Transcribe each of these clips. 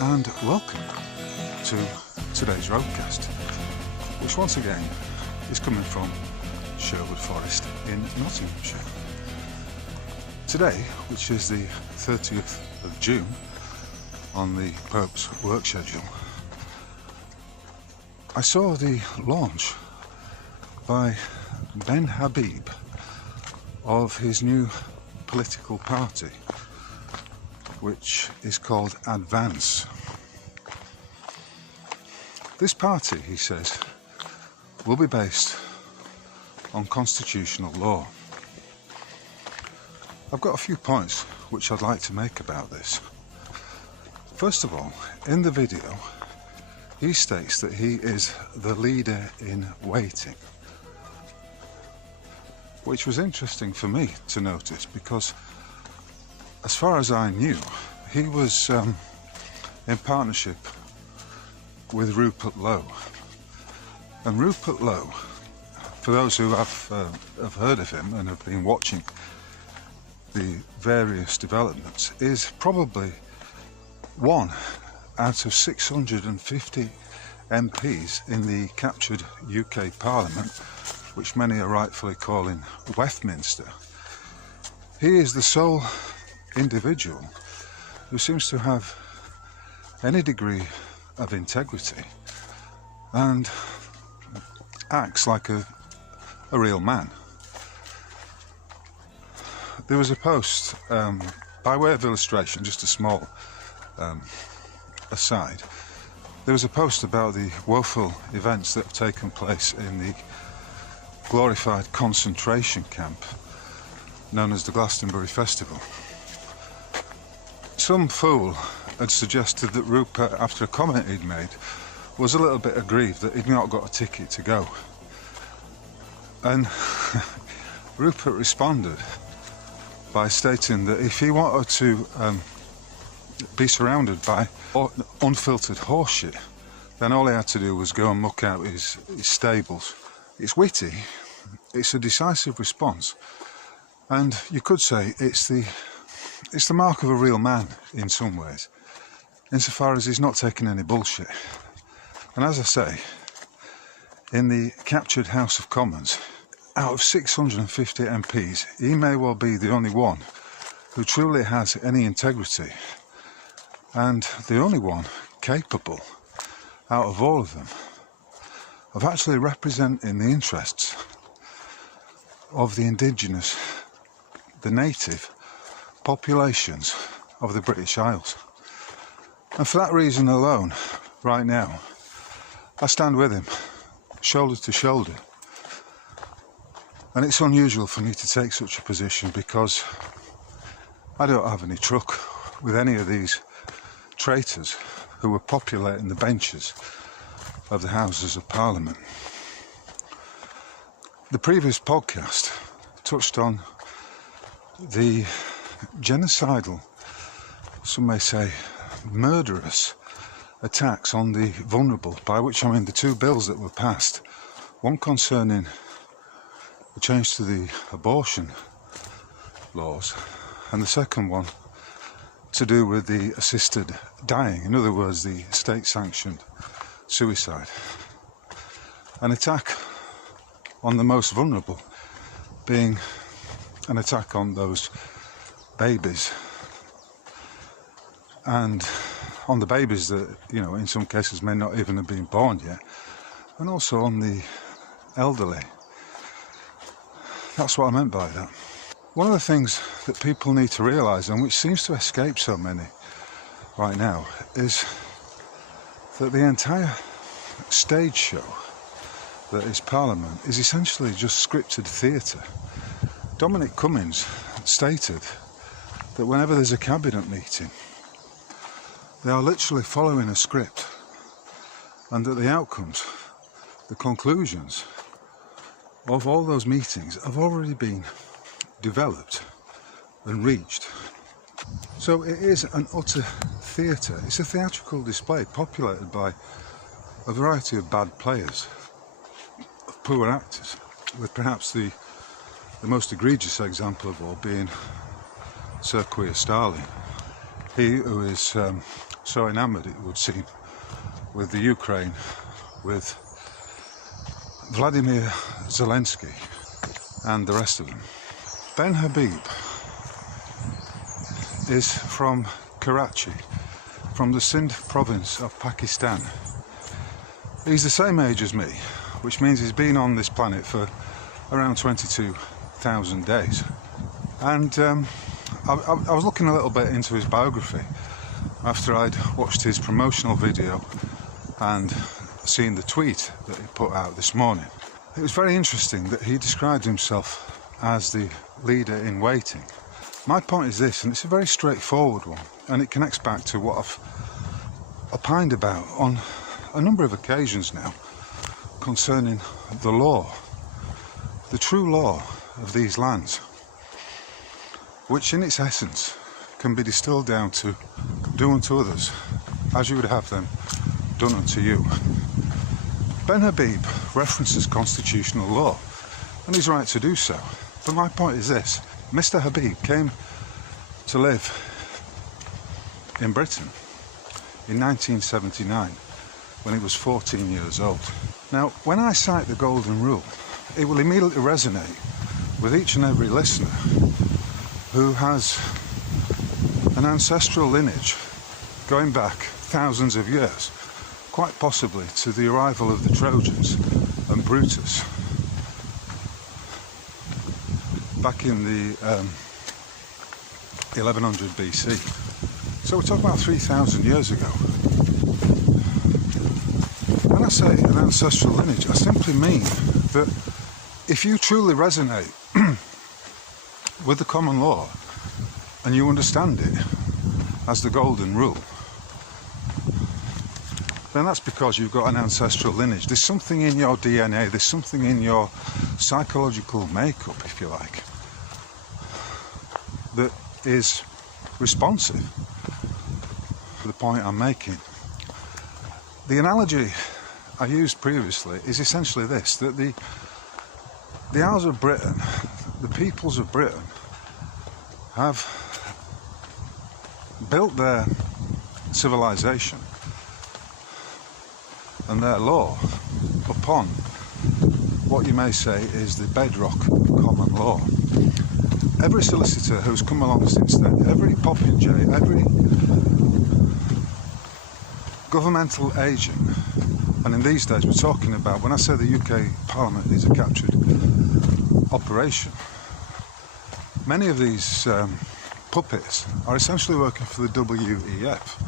and welcome to today's roadcast, which once again is coming from Sherwood Forest in Nottinghamshire. Today, which is the 30th of June on the Pope's work schedule, I saw the launch by Ben Habib of his new political party, which is called Advance. This party, he says, will be based on constitutional law. I've got a few points which I'd like to make about this. First of all, in the video, he states that he is the leader in waiting, which was interesting for me to notice because, as far as I knew, he was in partnership with Rupert Lowe. And Rupert Lowe, for those who have heard of him and have been watching the various developments, is probably one out of 650 MPs in the captured UK Parliament, which many are rightfully calling Westminster. He is the sole individual who seems to have any degree of integrity and acts like a real man. There was a post, by way of illustration, just a small aside, there was a post about the woeful events that have taken place in the glorified concentration camp known as the Glastonbury Festival. Some fool had suggested that Rupert, after a comment he'd made, was a little bit aggrieved that he'd not got a ticket to go. And Rupert responded by stating that if he wanted to be surrounded by unfiltered horseshit, then all he had to do was go and muck out his stables. It's witty, it's a decisive response, and you could say it's the mark of a real man in some ways, insofar as he's not taking any bullshit. And as I say, in the captured House of Commons, out of 650 MPs, he may well be the only one who truly has any integrity, and the only one capable, out of all of them, of actually representing the interests of the indigenous, the native populations of the British Isles. And for that reason alone, right now, I stand with him, shoulder to shoulder. And it's unusual for me to take such a position because I don't have any truck with any of these traitors who were populating the benches of the Houses of Parliament. The previous podcast touched on the genocidal, some may say murderous, attacks on the vulnerable, by which I mean the two bills that were passed, one concerning a change to the abortion laws, and the second one to do with the assisted dying, in other words, the state-sanctioned suicide. An attack on the most vulnerable being an attack on those babies, and on the babies that, you know, in some cases may not even have been born yet, and also on the elderly. That's what I meant by that. One of the things that people need to realise, and which seems to escape so many right now, is that the entire stage show that is Parliament is essentially just scripted theatre. Dominic Cummings stated that whenever there's a cabinet meeting, they are literally following a script, and that the outcomes, the conclusions of all those meetings have already been developed and reached. So it is an utter theatre. It's a theatrical display populated by a variety of bad players, of poor actors, with perhaps the most egregious example of all being Sir Keir Starley. He who is so enamoured, it would seem, with the Ukraine, with Vladimir Zelensky and the rest of them. Ben Habib is from Karachi, from the Sindh province of Pakistan. He's the same age as me, which means he's been on this planet for around 22,000 days. And I was looking a little bit into his biography after I'd watched his promotional video and seen the tweet that he put out this morning. It was very interesting that he described himself as the leader in waiting. My point is this, and it's a very straightforward one, and it connects back to what I've opined about on a number of occasions now concerning the law, the true law of these lands, which in its essence can be distilled down to do unto others as you would have them done unto you. Ben Habib references constitutional law, and he's right to do so. But my point is this, Mr. Habib came to live in Britain in 1979 when he was 14 years old. Now, when I cite the Golden Rule, it will immediately resonate with each and every listener who has an ancestral lineage going back thousands of years, quite possibly to the arrival of the Trojans and Brutus back in the 1100 BC. So we're talking about 3,000 years ago. When I say an ancestral lineage, I simply mean that if you truly resonate with the common law and you understand it as the Golden Rule, then that's because you've got an ancestral lineage. There's something in your DNA, there's something in your psychological makeup, if you like, that is responsive to the point I'm making. The analogy I used previously is essentially this, that the Isles of Britain, the peoples of Britain, have built their civilization and their law upon what you may say is the bedrock common law. Every solicitor who's come along since then, every popinjay, every governmental agent, and in these days we're talking about, when I say the UK Parliament is a captured operation, many of these puppets are essentially working for the WEF.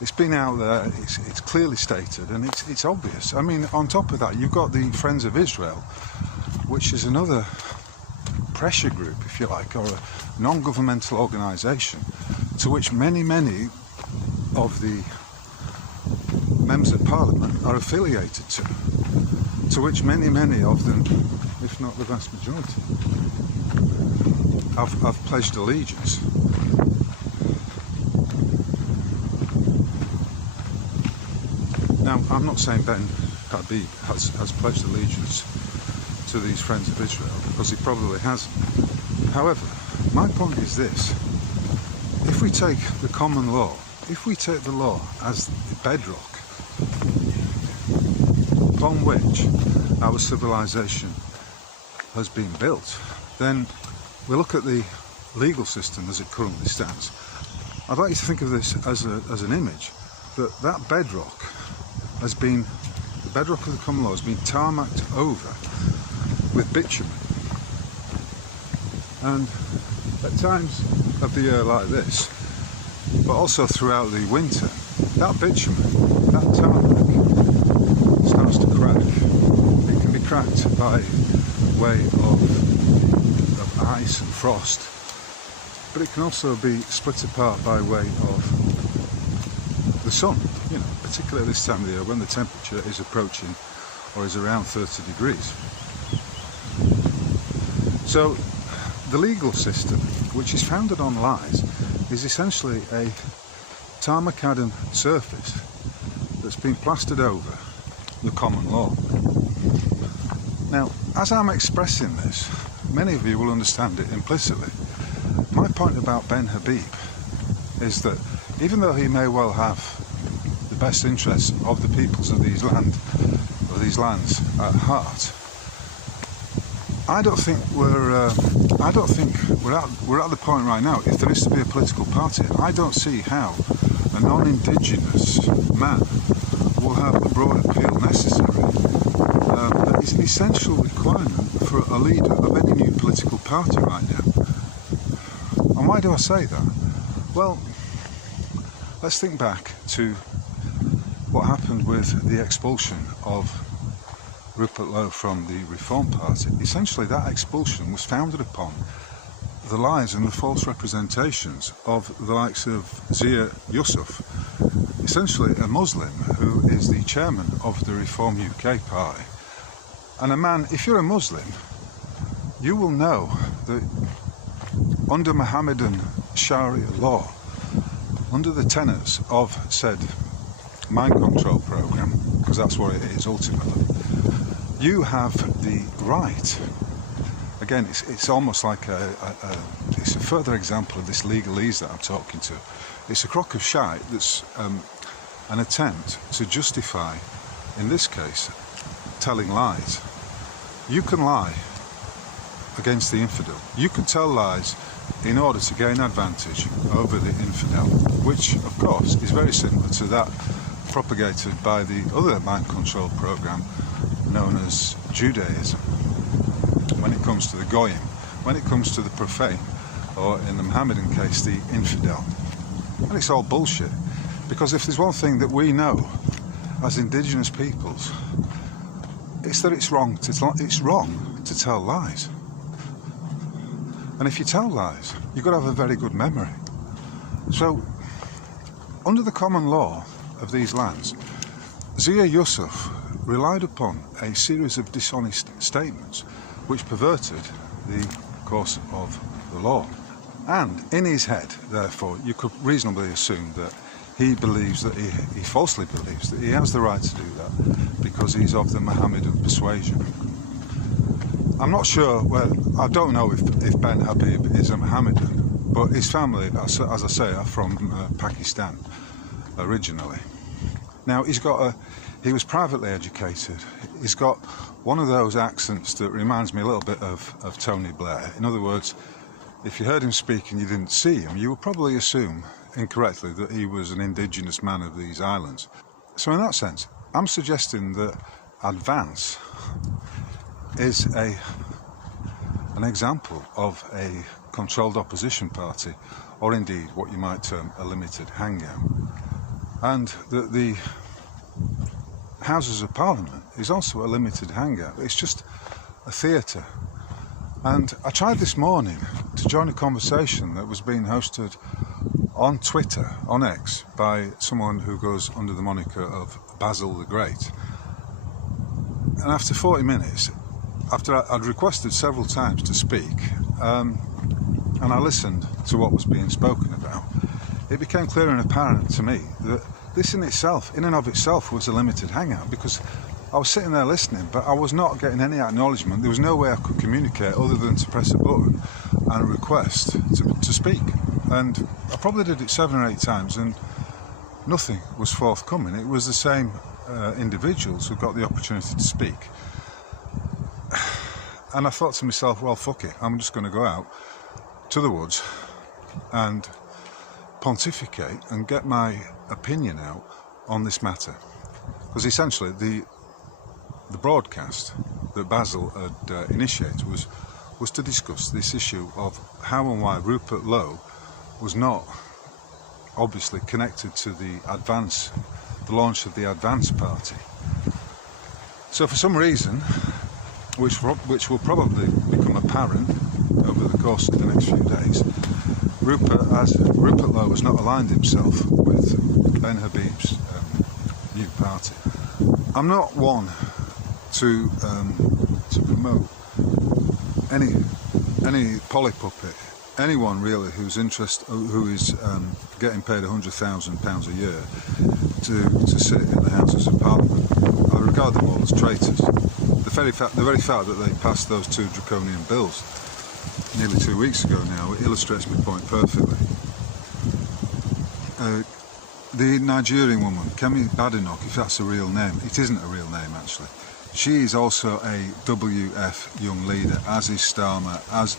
It's been out there, it's clearly stated, and it's obvious. I mean, on top of that, you've got the Friends of Israel, which is another pressure group, if you like, or a non-governmental organisation to which many of the members of Parliament are affiliated to which many of them, if not the vast majority, have pledged allegiance. Now, I'm not saying Ben Habib has pledged allegiance to these Friends of Israel, because he probably hasn't. However, my point is this: if we take the common law, if we take the law as the bedrock upon which our civilization has been built, then we look at the legal system as it currently stands. I'd like you to think of this as an image, that bedrock has been, the bedrock of the common law has been tarmacked over with bitumen, and at times of the year like this, but also throughout the winter, that bitumen, that tarmac starts to crack. It can be cracked by way of ice and frost, but it can also be split apart by way of the sun, you know, particularly this time of the year when the temperature is approaching or is around 30 degrees. So the legal system, which is founded on lies, is essentially a tarmacadam surface that's been plastered over the common law. Now, as I'm expressing this, many of you will understand it implicitly. My point about Ben Habib is that even though he may well have the best interests of the peoples of these lands at heart, I don't think we're at the point right now. If there is to be a political party, I don't see how a non-indigenous man will have the broad appeal necessary. That is an essential requirement for a leader of any new political party right now. And why do I say that? Well, let's think back to what happened with the expulsion of Rupert Lowe from the Reform Party. Essentially, that expulsion was founded upon the lies and the false representations of the likes of Zia Yusuf, essentially a Muslim who is the chairman of the Reform UK party. And a man, if you're a Muslim, you will know that under Mohammedan Sharia law, under the tenets of said mind control program, because that's what it is ultimately, you have the right. Again, it's almost like it's a further example of this legalese that I'm talking to. It's a crock of shite that's an attempt to justify, in this case, telling lies. You can lie against the infidel. You can tell lies in order to gain advantage over the infidel, which, of course, is very similar to that propagated by the other mind control program known as Judaism. When it comes to the Goyim, when it comes to the profane, or in the Mohammedan case, the infidel. And it's all bullshit, because if there's one thing that we know as indigenous peoples, it's that it's wrong to tell lies. And if you tell lies, you've got to have a very good memory. So, under the common law of these lands, Zia Yusuf relied upon a series of dishonest statements which perverted the course of the law. And in his head, therefore, you could reasonably assume that he believes that he falsely believes that he has the right to do that because he's of the Mohammedan persuasion. I'm not sure, well, I don't know if Ben Habib is a Mohammedan, but his family, as I say, are from Pakistan originally. Now, he was privately educated. He's got one of those accents that reminds me a little bit of Tony Blair. In other words, if you heard him speak and you didn't see him, you would probably assume incorrectly that he was an indigenous man of these islands. So in that sense, I'm suggesting that Advance is an example of a controlled opposition party, or indeed what you might term a limited hangout, and that the Houses of Parliament is also a limited hangout. It's just a theatre. And I tried this morning to join a conversation that was being hosted on Twitter, on X, by someone who goes under the moniker of Basil the Great. And after 40 minutes, after I'd requested several times to speak, and I listened to what was being spoken about, it became clear and apparent to me that this in and of itself was a limited hangout, because I was sitting there listening, but I was not getting any acknowledgement. There was no way I could communicate other than to press a button and request to speak. And I probably did it 7 or 8 times and nothing was forthcoming. It was the same individuals who got the opportunity to speak. And I thought to myself, well, fuck it, I'm just going to go out to the woods and pontificate and get my opinion out on this matter. Because essentially the broadcast that Basil had initiated was to discuss this issue of how and why Rupert Lowe was not obviously connected to the launch of the Advance Party. So for some reason, which will probably become apparent over the course of the next few days, Rupert Lowe has not aligned himself with Ben Habib's new party. I'm not one to promote any polypuppet, anyone really who is getting paid £100,000 a year to sit in the Houses of Parliament. I regard them all as traitors. The very fact that they passed those 2 draconian bills nearly 2 weeks ago now, it illustrates my point perfectly. the Nigerian woman, Kemi Badenoch, if that's a real name, it isn't a real name actually. She is also a WF young leader, as is Starmer, as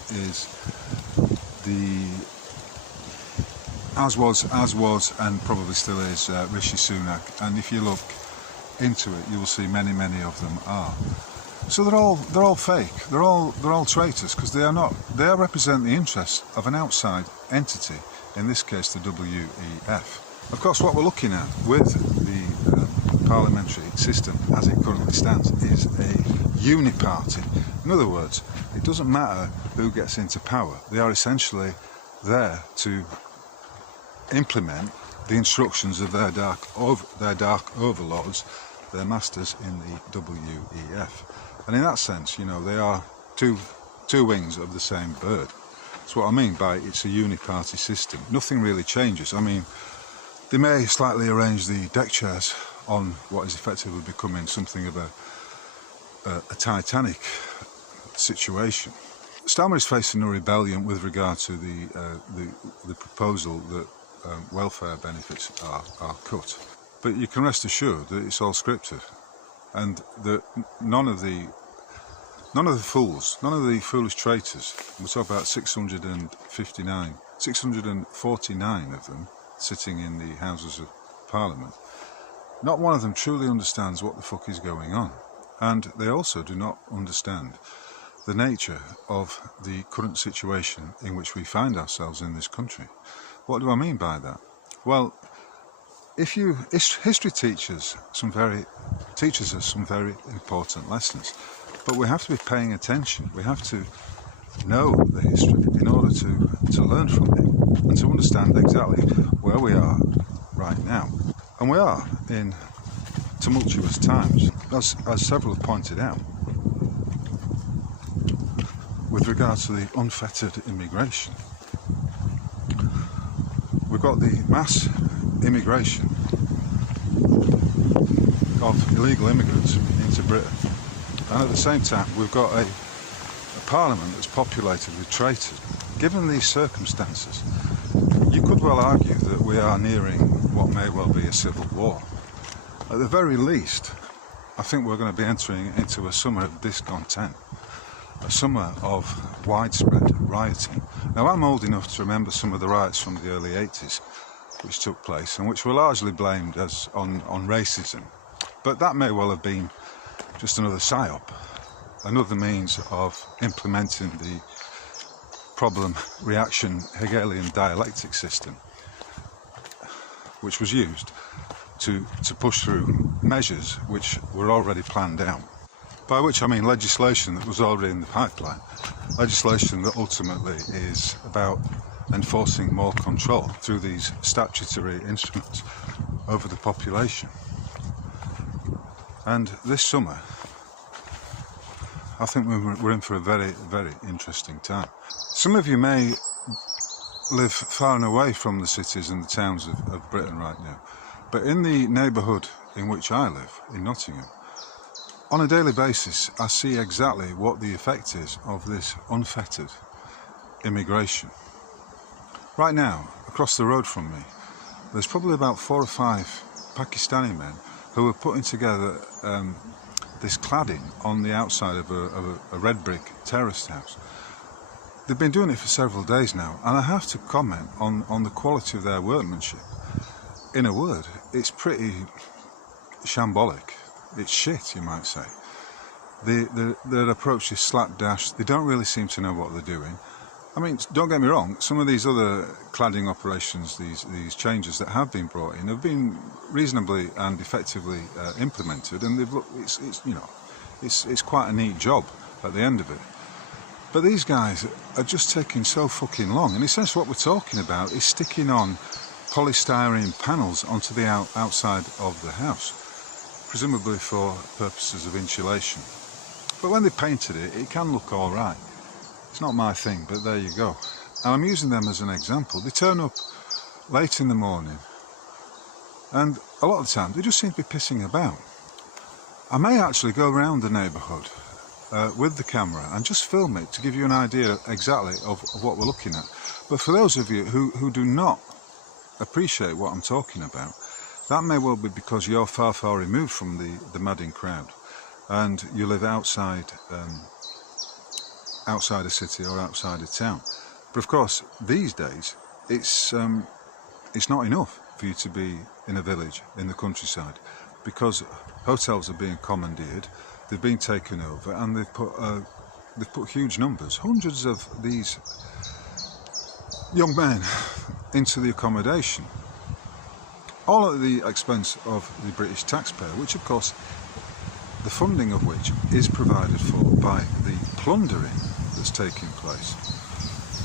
was, and probably still is Rishi Sunak. And if you look into it, you will see many of them are. So they're all fake. They're all traitors, because they are not. They represent the interests of an outside entity, in this case the WEF. Of course, what we're looking at with the parliamentary system as it currently stands is a uniparty. In other words, it doesn't matter who gets into power. They are essentially there to implement the instructions of their dark overlords, their masters in the WEF. And in that sense, you know, they are two wings of the same bird. That's what I mean by it's a uniparty system. Nothing really changes. I mean, they may slightly arrange the deck chairs on what is effectively becoming something of a Titanic situation. Starmer is facing a rebellion with regard to the proposal that welfare benefits are cut. But you can rest assured that it's all scripted, and that none of the fools, none of the foolish traitors, we talk about 649 of them sitting in the Houses of Parliament, not one of them truly understands what the fuck is going on. And they also do not understand the nature of the current situation in which we find ourselves in this country. What do I mean by that? Well, history teaches us some very important lessons, but we have to be paying attention. We have to know the history in order to learn from it and to understand exactly where we are right now. And we are in tumultuous times, as several have pointed out, with regards to the unfettered immigration. We've got the mass immigration of illegal immigrants into Britain, and at the same time we've got a parliament that's populated with traitors. Given these circumstances, you could well argue that we are nearing what may well be a civil war. At the very least, I think we're going to be entering into a summer of discontent, a summer of widespread rioting. Now, I'm old enough to remember some of the riots from the early 80s which took place and which were largely blamed as on racism, but that may well have been just another psyop, another means of implementing the problem-reaction Hegelian dialectic system, which was used to push through measures which were already planned out. By which I mean legislation that was already in the pipeline, legislation that ultimately is about enforcing more control through these statutory instruments over the population. And this summer, I think we're in for a very interesting time. Some of you may live far and away from the cities and the towns of Britain right now, but in the neighbourhood in which I live, in Nottingham, on a daily basis I see exactly what the effect is of this unfettered immigration. Right now, across the road from me, there's probably about 4 or 5 Pakistani men who are putting together this cladding on the outside of a red brick terraced house. They've been doing it for several days now, and I have to comment on the quality of their workmanship. In a word, it's pretty shambolic. It's shit, you might say. Their approach is slapdash. They don't really seem to know what they're doing. I mean, don't get me wrong, some of these other cladding operations, these changes that have been brought in, have been reasonably and effectively implemented, and they've looked, it's quite a neat job at the end of it. But these guys are just taking so fucking long, and essentially what we're talking about is sticking on polystyrene panels onto the outside of the house, presumably for purposes of insulation. But when they painted it, it can look all right. It's not my thing, but there you go. And I'm using them as an example. They turn up late in the morning, and a lot of the time they just seem to be pissing about. I may actually go around the neighbourhood with the camera and just film it to give you an idea exactly of what we're looking at. But for those of you who do not appreciate what I'm talking about. That may well be because you're far, far removed from the madding crowd, and you live outside a city or outside a town. But of course, these days, it's not enough for you to be in a village, in the countryside, because hotels are being commandeered, they've been taken over, and they've put huge numbers, hundreds of these young men into the accommodation, all at the expense of the British taxpayer, which of course the funding of which is provided for by the plundering that's taking place.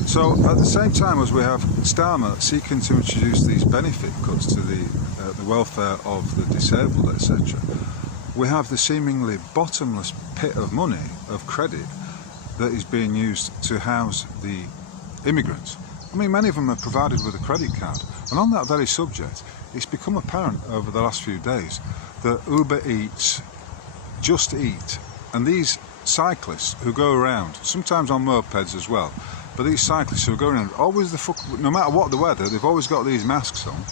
So at the same time as we have Starmer seeking to introduce these benefit cuts to the welfare of the disabled, etc., we have the seemingly bottomless pit of money, of credit, that is being used to house the immigrants. I mean, many of them are provided with a credit card. And on that very subject, it's become apparent over the last few days that Uber Eats, Just Eat, and these cyclists who go around, sometimes on mopeds as well, but these cyclists who are going around, always no matter what the weather, they've always got these masks on,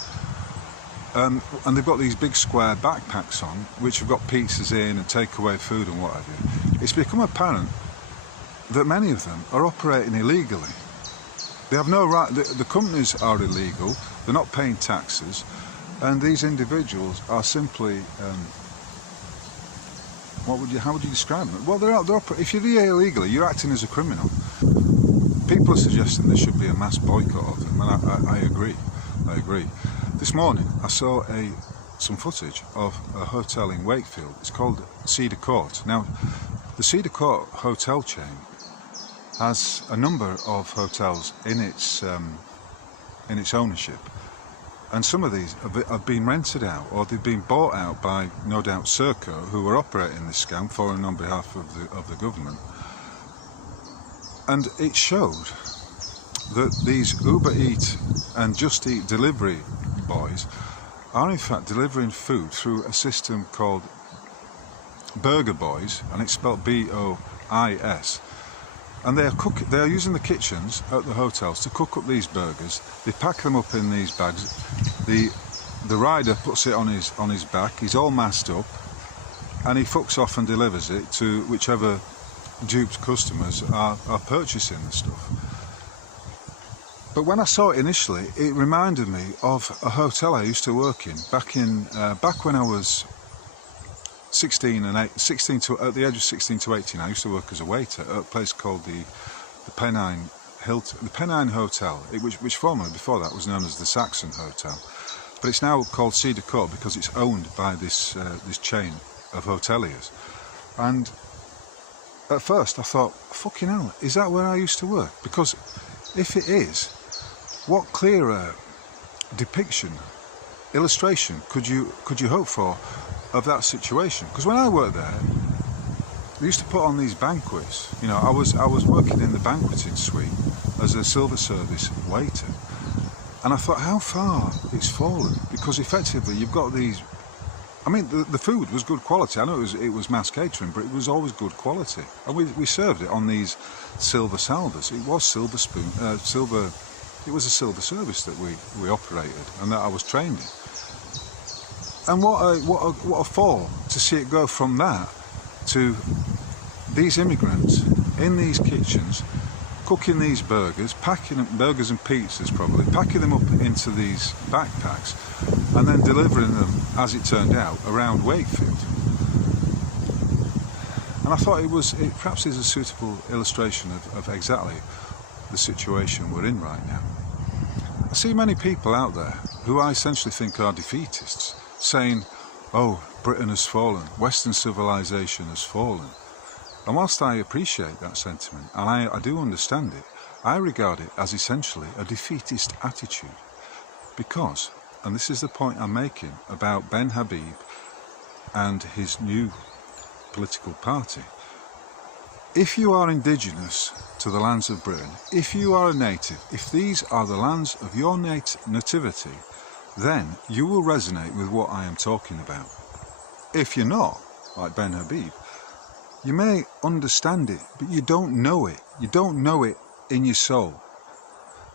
and they've got these big square backpacks on, which have got pizzas in and takeaway food and what have you. It's become apparent that many of them are operating illegally. They have no right, the companies are illegal, they're not paying taxes, and these individuals are simply, how would you describe them? Well, if you're here illegally, you're acting as a criminal. People are suggesting there should be a mass boycott of them, and I agree. This morning I saw some footage of a hotel in Wakefield. It's called Cedar Court. Now, the Cedar Court hotel chain has a number of hotels in its ownership, and some of these have been rented out, or they've been bought out by, no doubt, Serco, who are operating this scam for and on behalf of the government. And it showed that these Uber Eat and Just Eat delivery boys are in fact delivering food through a system called Burger Boys, and it's spelled B-O-I-S. And they are using the kitchens at the hotels to cook up these burgers. They pack them up in these bags. The rider puts it on his back. He's all masked up, and he fucks off and delivers it to whichever duped customers are purchasing the stuff. But when I saw it initially, it reminded me of a hotel I used to work in back when I was 16 at the age of 16 to 18. I used to work as a waiter at a place called the Pennine Hotel, which formerly, before that, was known as the Saxon Hotel, but it's now called Cedar Court because it's owned by this chain of hoteliers. And at first I thought, fucking hell, is that where I used to work? Because if it is, what clearer depiction, illustration could you hope for of that situation? Because when I worked there, they used to put on these banquets. You know, I was working in the banqueting suite as a silver service waiter, and I thought how far it's fallen, because effectively you've got these. I mean, the food was good quality. I know it was mass catering, but it was always good quality, and we served it on these silver salvers. It was silver spoon, silver. It was a silver service that we operated and that I was trained in. And what a fall to see it go from that to these immigrants in these kitchens, cooking these burgers, packing them, burgers and pizzas probably, packing them up into these backpacks and then delivering them, as it turned out, around Wakefield. And I thought it perhaps is a suitable illustration of exactly the situation we're in right now. I see many people out there who I essentially think are defeatists, saying, oh, Britain has fallen, Western civilization has fallen. And whilst I appreciate that sentiment, and I do understand it, I regard it as essentially a defeatist attitude. Because, and this is the point I'm making about Ben Habib and his new political party, if you are indigenous to the lands of Britain, if you are a native, if these are the lands of your nativity, then you will resonate with what I am talking about. If you're not, like Ben Habib, you may understand it, but you don't know it. You don't know it in your soul.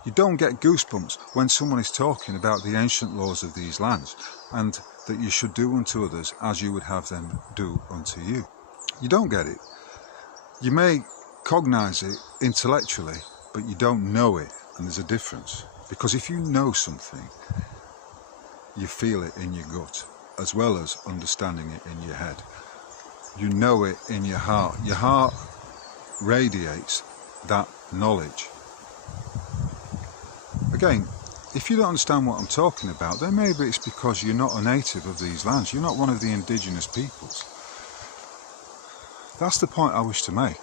You don't get goosebumps when someone is talking about the ancient laws of these lands and that you should do unto others as you would have them do unto you. You don't get it. You may cognize it intellectually, but you don't know it, and there's a difference. Because if you know something, you feel it in your gut, as well as understanding it in your head. You know it in your heart. Your heart radiates that knowledge. Again, if you don't understand what I'm talking about, then maybe it's because you're not a native of these lands. You're not one of the indigenous peoples. That's the point I wish to make.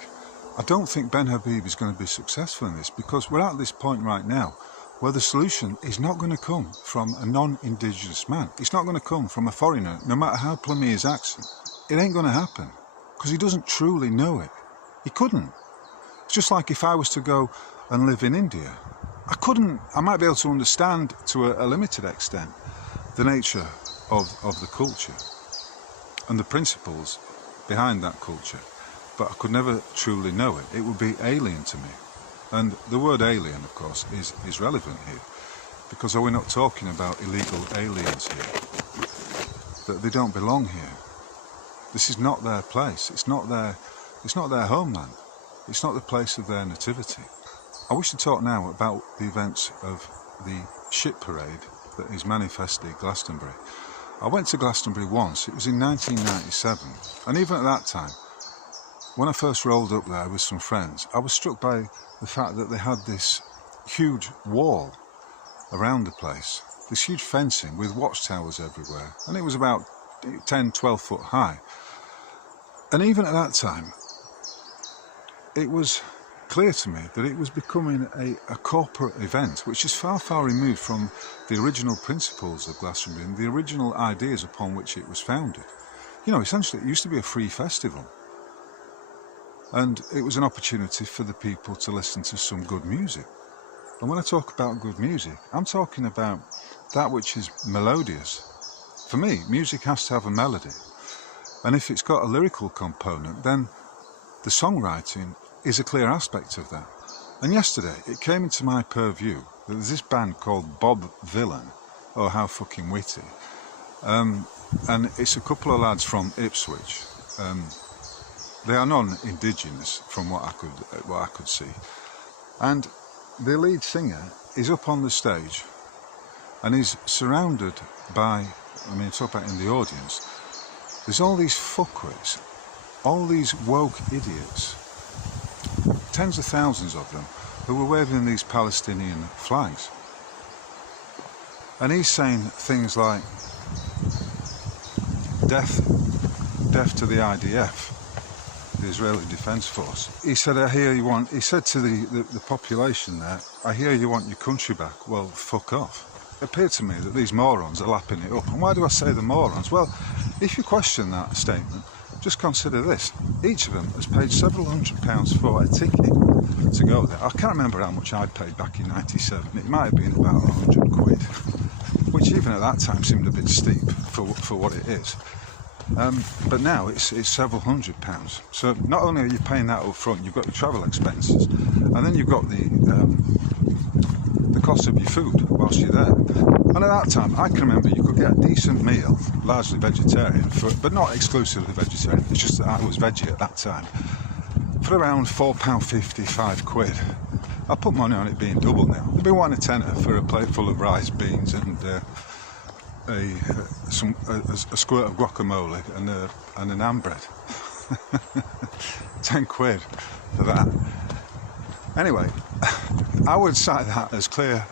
I don't think Ben Habib is going to be successful in this, because we're at this point right now where the solution is not going to come from a non-indigenous man. It's not going to come from a foreigner, no matter how plummy his accent. It ain't going to happen, because he doesn't truly know it. He couldn't. It's just like if I was to go and live in India. I might be able to understand to a limited extent the nature of the culture and the principles behind that culture, but I could never truly know it. It would be alien to me. And the word alien, of course, is relevant here, because we're not talking about illegal aliens here, that they don't belong here. This is not their place. It's not their homeland. It's not the place of their nativity. I wish to talk now about the events of the ship parade that is manifestly Glastonbury. I went to Glastonbury once. It was in 1997, and even at that time, when I first rolled up there with some friends, I was struck by the fact that they had this huge wall around the place, this huge fencing with watchtowers everywhere, and it was about 10, 12 foot high. And even at that time, it was clear to me that it was becoming a corporate event, which is far, far removed from the original principles of Glastonbury and the original ideas upon which it was founded. You know, essentially it used to be a free festival, and it was an opportunity for the people to listen to some good music. And when I talk about good music, I'm talking about that which is melodious. For me, music has to have a melody, and if it's got a lyrical component, then the songwriting is a clear aspect of that. And yesterday it came into my purview that there's this band called Bob Villain. Oh, how fucking witty. And it's a couple of lads from Ipswich. They are non-indigenous from what I could see. And the lead singer is up on the stage and he's surrounded by, talk about in the audience, there's all these fuckwits, all these woke idiots, tens of thousands of them, who were waving these Palestinian flags. And he's saying things like, death to the IDF, the Israeli Defence Force. He said, he said to the population there, I hear you want your country back. Well, fuck off. It appeared to me that these morons are lapping it up. And why do I say the morons? Well, if you question that statement, just consider this. Each of them has paid several £100s for a ticket to go there. I can't remember how much I paid back in 97. It might have been about £100, which even at that time seemed a bit steep for what it is. But now it's several £100s. So not only are you paying that up front, you've got your travel expenses, and then you've got the cost of your food whilst you're there. And at that time, I can remember you could get a decent meal, largely vegetarian, but not exclusively vegetarian, it's just that I was veggie at that time, for around £4.50, £5. I put money on it being double now. They'd be wanting a tenner for a plate full of rice, beans and a squirt of guacamole and an naan bread. £10 for that. Anyway, I would cite that as clear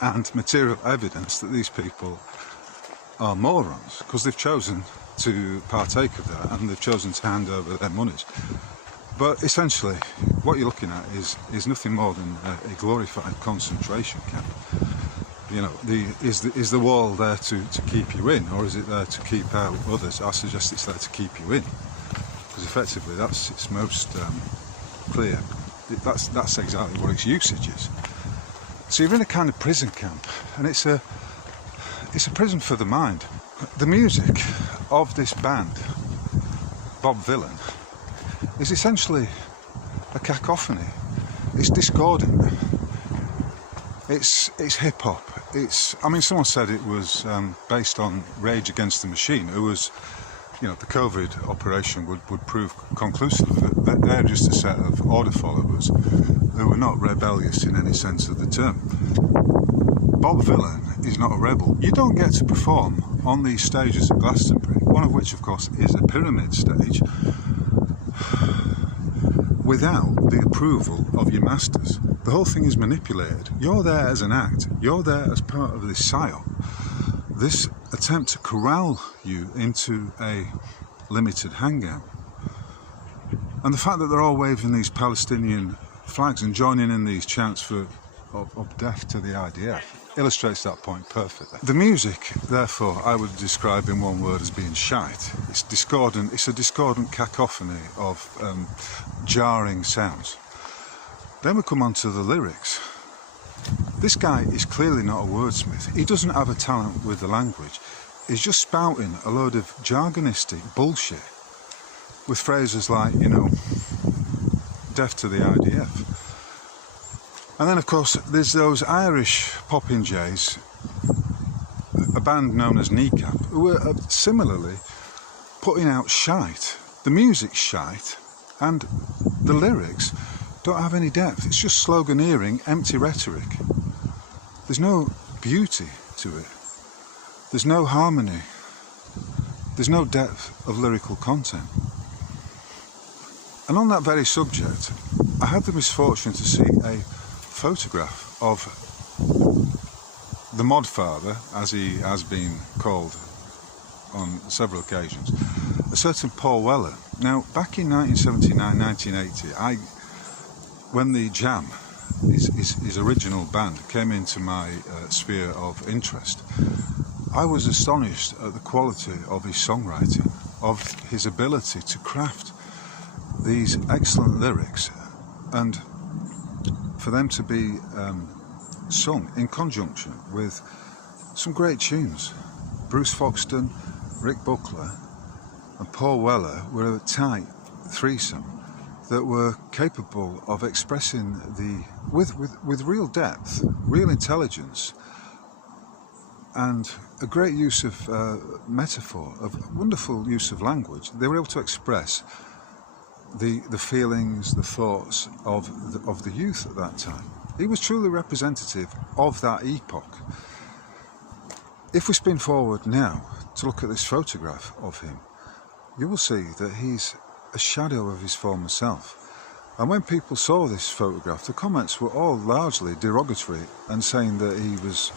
and material evidence that these people are morons, because they've chosen to partake of that and they've chosen to hand over their monies. But essentially, what you're looking at is nothing more than a glorified concentration camp. You know, is the wall there to keep you in, or is it there to keep out others? I suggest it's there to keep you in, because effectively that's its most clear. That's exactly what its usage is. So you're in a kind of prison camp, and it's a prison for the mind. The music of this band, Bob Villain, is essentially a cacophony. It's discordant. It's hip hop. I mean, someone said it was based on Rage Against the Machine, who was, the COVID operation would prove conclusive that they're just a set of order followers who were not rebellious in any sense of the term. Bob Vylan is not a rebel. You don't get to perform on these stages at Glastonbury, one of which, of course, is a pyramid stage, without the approval of your masters. The whole thing is manipulated. You're there as an act. You're there as part of this psyop. This attempt to corral you into a limited hangout. And the fact that they're all waving these Palestinian flags and joining in these chants of death to the IDF illustrates that point perfectly. The music, therefore, I would describe in one word as being shite. It's discordant. It's a discordant cacophony of jarring sounds. Then we come on to the lyrics. This guy is clearly not a wordsmith. He doesn't have a talent with the language. He's just spouting a load of jargonistic bullshit with phrases like, death to the IDF. And then, of course, there's those Irish popinjays, a band known as Kneecap, who are similarly putting out shite. The music's shite, and the lyrics don't have any depth. It's just sloganeering, empty rhetoric. There's no beauty to it. There's no harmony. There's no depth of lyrical content. And on that very subject, I had the misfortune to see a photograph of the mod father, as he has been called on several occasions, a certain Paul Weller. Now, back in 1979, 1980, when the Jam, his original band, came into my sphere of interest, I was astonished at the quality of his songwriting, of his ability to craft these excellent lyrics, and for them to be sung in conjunction with some great tunes. Bruce Foxton, Rick Buckler and Paul Weller were a tight threesome that were capable of expressing with real depth, real intelligence, and a great use of metaphor, of wonderful use of language. They were able to express the feelings, the thoughts of the youth at that time. He was truly representative of that epoch. If we spin forward now to look at this photograph of him, you will see that he's a shadow of his former self. And when people saw this photograph, the comments were all largely derogatory and saying that he was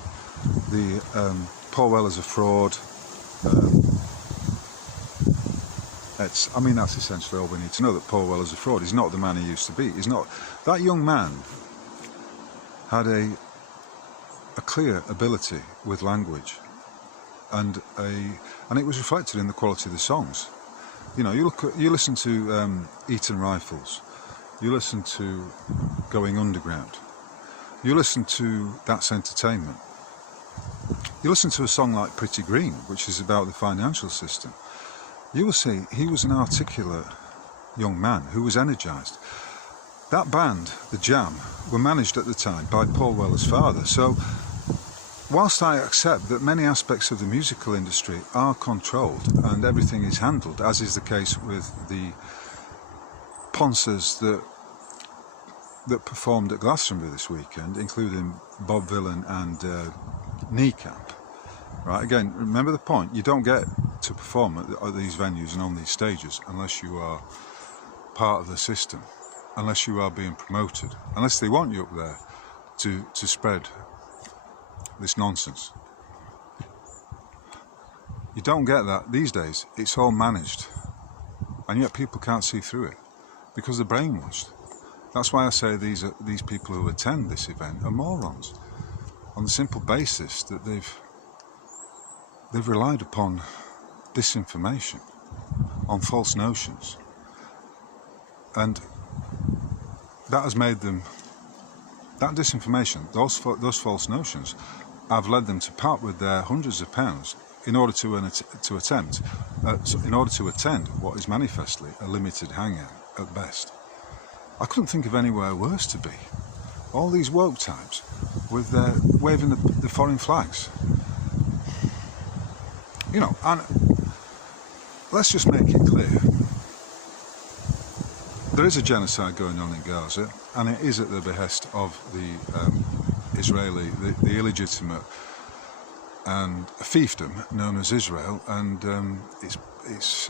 Paul Weller's a fraud. That's essentially all we need to know, that Paul Weller's a fraud. He's not the man he used to be. He's not. That young man had a clear ability with language, and it was reflected in the quality of the songs. You listen to Eton Rifles, you listen to Going Underground, you listen to That's Entertainment, you listen to a song like Pretty Green, which is about the financial system. You will see he was an articulate young man who was energised. That band, the Jam, were managed at the time by Paul Weller's father. So, whilst I accept that many aspects of the musical industry are controlled and everything is handled, as is the case with the Ponces that performed at Glastonbury this weekend, including Bob Vylan and Kneecap. Right, again, remember the point, you don't get to perform at these venues and on these stages unless you are part of the system, unless you are being promoted, unless they want you up there to spread this nonsense. You don't get that these days. It's all managed, and yet people can't see through it because they're brainwashed. That's why I say these people who attend this event are morons, on the simple basis that they've relied upon disinformation, on false notions, and that has made them, that disinformation, those false notions have led them to part with their hundreds of pounds in order to attend what is manifestly a limited hangout at best. I couldn't think of anywhere worse to be. All these woke types with waving the foreign flags. You know, and let's just make it clear. There is a genocide going on in Gaza, and it is at the behest of the Israeli, the illegitimate and fiefdom known as Israel, and its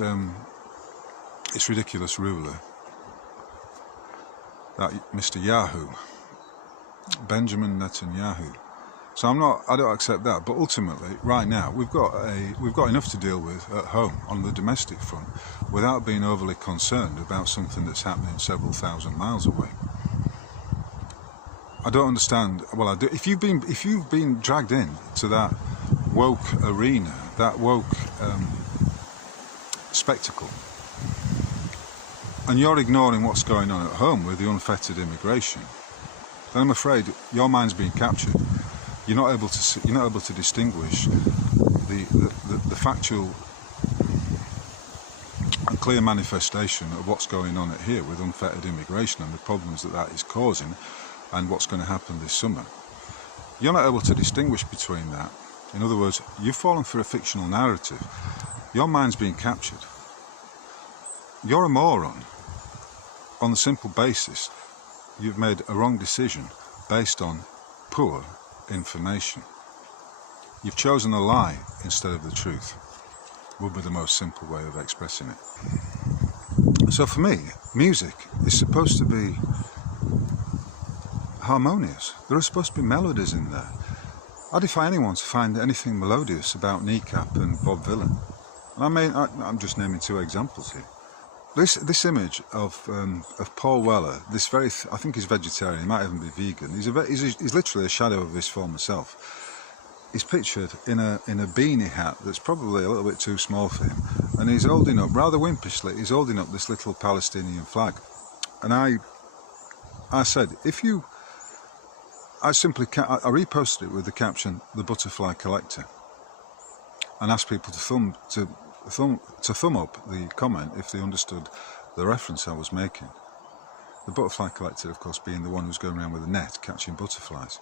ridiculous ruler, that Mr. Yahoo, Benjamin Netanyahu. So I don't accept that. But ultimately, right now, we've got enough to deal with at home on the domestic front, without being overly concerned about something that's happening several thousand miles away. I don't understand. Well, I do. If you've been dragged in to that woke arena, that woke spectacle, and you're ignoring what's going on at home with the unfettered immigration, then I'm afraid your mind's being captured. You're not able to distinguish the factual and clear manifestation of what's going on here with unfettered immigration and the problems that is causing, and what's going to happen this summer. You're not able to distinguish between that. In other words, you've fallen for a fictional narrative. Your mind's being captured. You're a moron on the simple basis you've made a wrong decision based on poor information. You've chosen a lie instead of the truth, would be the most simple way of expressing it. So for me, music is supposed to be harmonious. There are supposed to be melodies in there. I defy anyone to find anything melodious about Kneecap and Bob Vylan. And I'm just naming two examples here. This image of Paul Weller, I think he's vegetarian, he might even be vegan. He's literally a shadow of his former self. He's pictured in a beanie hat that's probably a little bit too small for him, and he's holding up, rather wimpishly, he's holding up this little Palestinian flag. And I said, I reposted it with the caption, "The Butterfly Collector," and asked people to thumb up the comment if they understood the reference I was making. The Butterfly Collector, of course, being the one who's going around with a net catching butterflies.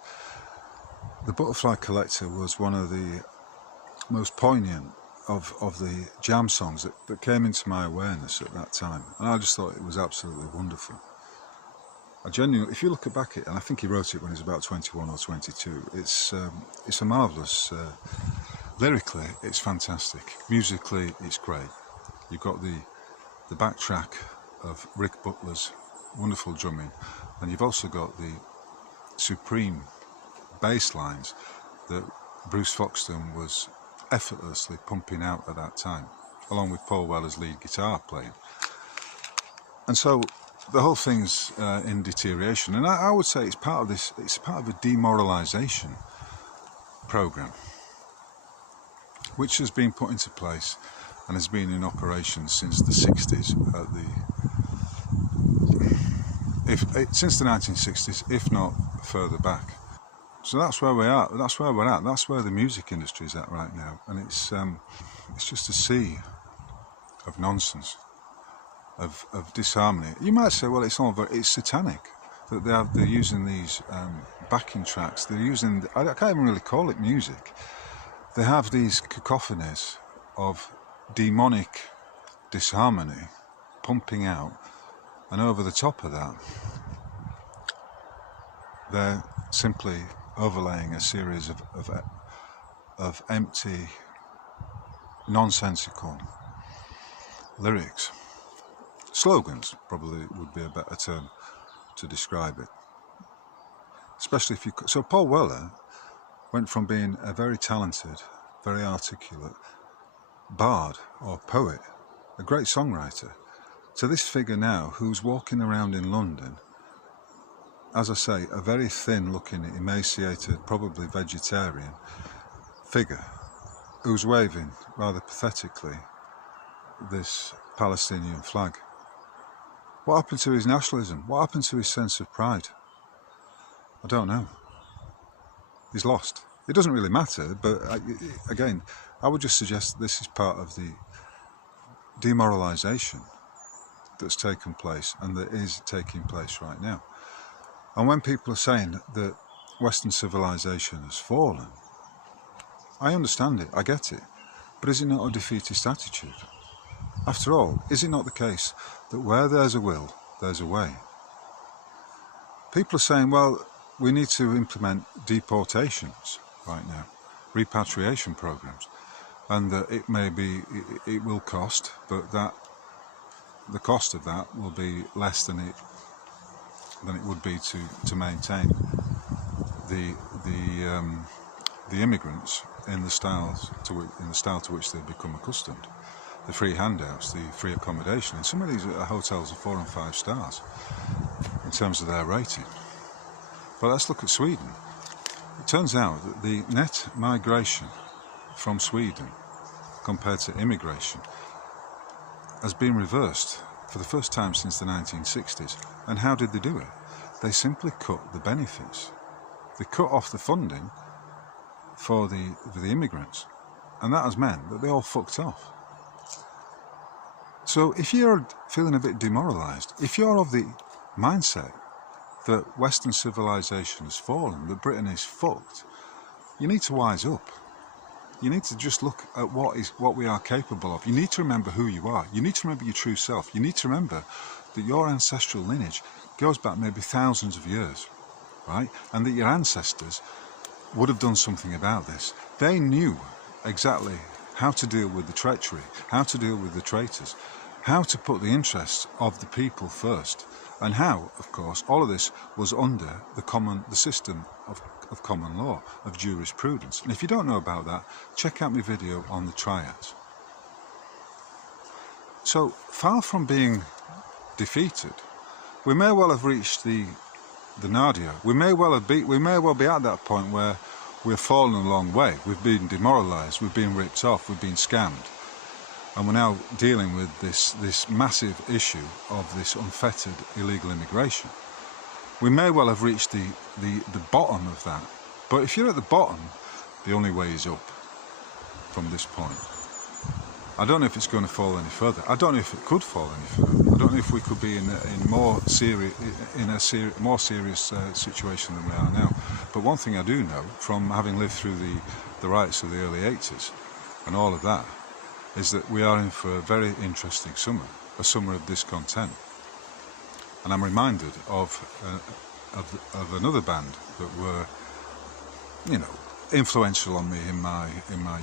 The Butterfly Collector was one of the most poignant of the jam songs that came into my awareness at that time, and I just thought it was absolutely wonderful. I genuinely, if you look back at it, and I think he wrote it when he was about 21 or 22, it's a marvellous. Lyrically, it's fantastic. Musically, it's great. You've got the backtrack of Rick Butler's wonderful drumming, and you've also got the supreme bass lines that Bruce Foxton was effortlessly pumping out at that time, along with Paul Weller's lead guitar playing. And so the whole thing's in deterioration, and I would say it's part of this. It's part of a demoralisation program, which has been put into place and has been in operation since the 60s, since the 1960s, if not further back. So that's where we are. That's where we're at. That's where the music industry is at right now, and it's just a sea of nonsense, of disharmony. You might say, well, it's satanic that they're using these backing tracks. They're using, I can't even really call it music. They have these cacophonies of demonic disharmony pumping out, and over the top of that, they're simply overlaying a series of empty, nonsensical lyrics. Slogans probably would be a better term to describe it. Especially if you... So Paul Weller went from being a very talented, very articulate bard or poet, a great songwriter, to this figure now who's walking around in London, as I say, a very thin-looking, emaciated, probably vegetarian figure who's waving, rather pathetically, this Palestinian flag. What happened to his nationalism? What happened to his sense of pride? I don't know. He's lost. It doesn't really matter, but again, I would just suggest this is part of the demoralisation that's taken place and that is taking place right now. And when people are saying that Western civilization has fallen, I understand it, I get it, but is it not a defeatist attitude? After all, is it not the case that where there's a will, there's a way? People are saying, well, we need to implement deportations right now, repatriation programs, and that it will cost, but that the cost of that will be less than it would be to maintain the immigrants in the style to which they've become accustomed. The free handouts, the free accommodation. And some of these hotels are 4 and 5 stars in terms of their rating. But let's look at Sweden. It turns out that the net migration from Sweden compared to immigration has been reversed for the first time since the 1960s. And how did they do it? They simply cut the benefits. They cut off the funding for the immigrants, and that has meant that they all fucked off. So if you're feeling a bit demoralised, if you're of the mindset that Western civilization has fallen, that Britain is fucked, you need to wise up. You need to just look at what we are capable of. You need to remember who you are. You need to remember your true self. You need to remember that your ancestral lineage goes back maybe thousands of years, right? And that your ancestors would have done something about this. They knew exactly how to deal with the treachery, how to deal with the traitors, how to put the interests of the people first, and how, of course, all of this was under the system of common law, of jurisprudence. And if you don't know about that, check out my video on the triads. So, far from being defeated, we may well have reached the nadir. We may well be at that point where we're fallen a long way. We've been demoralised, we've been ripped off, we've been scammed, and we're now dealing with this massive issue of this unfettered illegal immigration. We may well have reached the bottom of that, but if you're at the bottom, the only way is up from this point. I don't know if it's going to fall any further. I don't know if it could fall any further. I don't know if we could be in a more serious situation than we are now. But one thing I do know, from having lived through the riots of the early 80s and all of that, is that we are in for a very interesting summer, a summer of discontent. And I'm reminded of another band that were, influential on me in my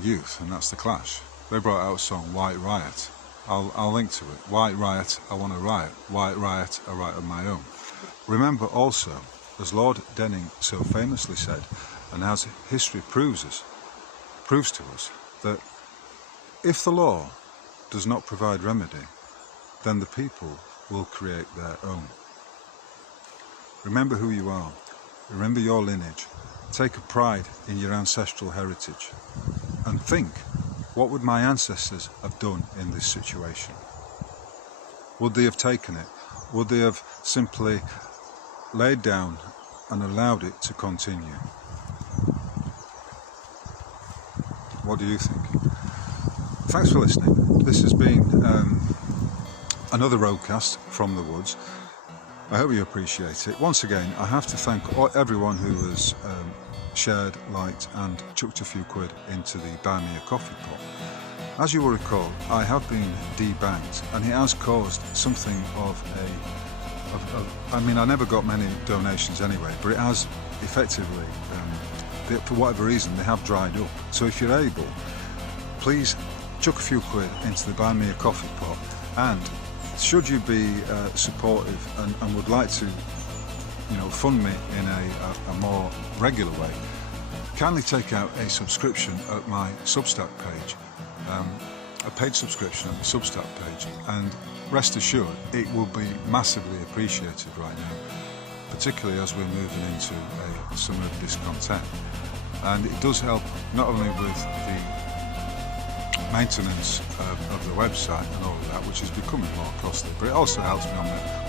youth, and that's the Clash. They brought out a song, White Riot. I'll link to it. White Riot, I want to riot. White Riot, I write on my own. Remember also, as Lord Denning so famously said, and as history proves to us, that if the law does not provide remedy, then the people will create their own. Remember who you are. Remember your lineage. Take a pride in your ancestral heritage. And think, what would my ancestors have done in this situation? Would they have taken it? Would they have simply laid down and allowed it to continue? What do you think? Thanks for listening. This has been another roadcast from the woods. I hope you appreciate it. Once again, I have to thank everyone who has shared, liked and chucked a few quid into the Buy Me a Coffee pot. As you will recall, I have been debanked, and it has caused something I never got many donations anyway, but it has effectively, for whatever reason, they have dried up. So if you're able, please chuck a few quid into the Buy Me a Coffee pot, and should you be supportive and would like to fund me in a more regular way, kindly take out a subscription at my Substack page, a paid subscription at the Substack page, and rest assured it will be massively appreciated right now, particularly as we're moving into a summer of discontent. And it does help not only with the maintenance of the website and all of that, which is becoming more costly, but it also helps me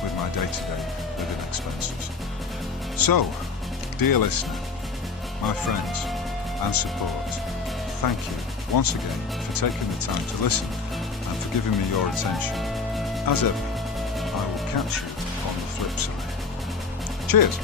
with my day-to-day living expenses. So, dear listener, my friends and support, thank you once again for taking the time to listen and for giving me your attention. As ever, I will catch you on the flip side. Cheers!